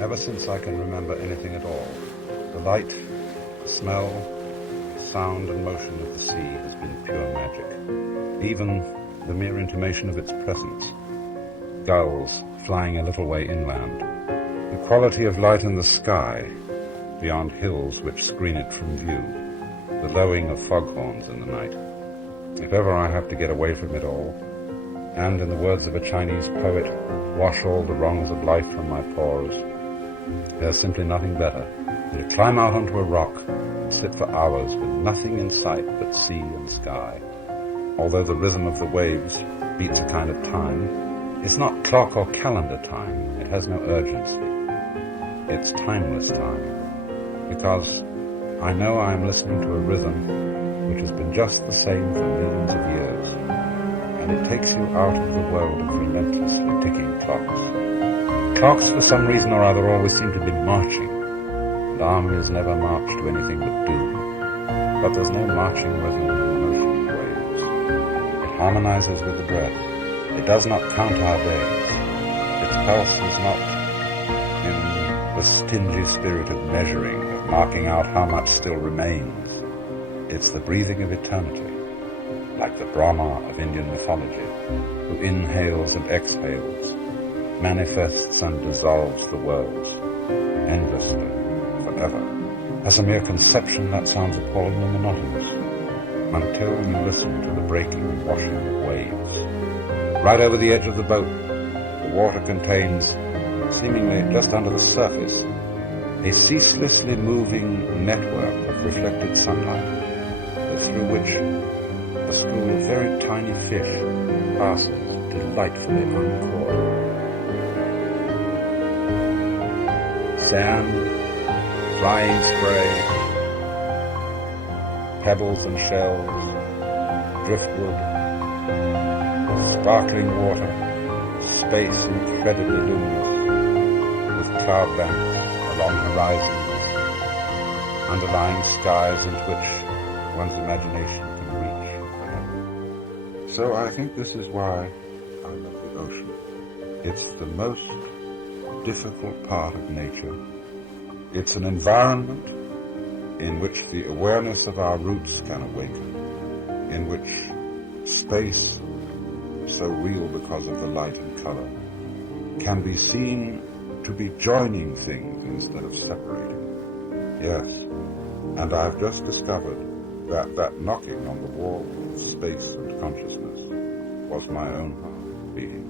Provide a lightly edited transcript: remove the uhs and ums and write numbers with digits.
ever since I can remember anything at all. The light, the smell, the sound and motion of the sea has been pure magic. Even the mere intimation of its presence. Gulls flying a little way inland. The quality of light in the sky, beyond hills which screen it from view. The lowing of foghorns in the night. If ever I have to get away from it all, and, in the words of a Chinese poet, wash all the wrongs of life from my pores, there's simply nothing better than to climb out onto a rock and sit for hours with nothing in sight but sea and sky. Although the rhythm of the waves beats a kind of time, it's not clock or calendar time. It has no urgency. It's timeless time, because I know I am listening to a rhythm which has been just the same for millions of years, and it takes you out of the world of relentlessly ticking clocks. Clocks, for some reason or other, always seem to be marching, and armies never march to anything but doom. But there's no marching rhythm in motion waves. It harmonizes with the breath. It does not count our days. Its pulse is not in the stingy spirit of measuring, of marking out how much still remains. It's the breathing of eternity, like the Brahma of Indian mythology, who inhales and exhales, manifests and dissolves the worlds, endlessly, forever. As a mere conception, that sounds appallingly monotonous, until you listen to the breaking and washing of waves. Right over the edge of the boat, the water contains, seemingly just under the surface, a ceaselessly moving network of reflected sunlight, through which a school of very tiny fish passes delightfully uncoiled. Sand, flying spray, pebbles and shells, driftwood, sparkling water, space incredibly luminous, with cloud banks along horizons, underlying skies into which one's imagination can reach forever. So I think this is why I love the ocean. It's the most difficult part of nature. It's an environment in which the awareness of our roots can awaken, in which space, so real because of the light and color, can be seen to be joining things instead of separating. Yes, and I've just discovered that knocking on the wall of space and consciousness was my own heart beating.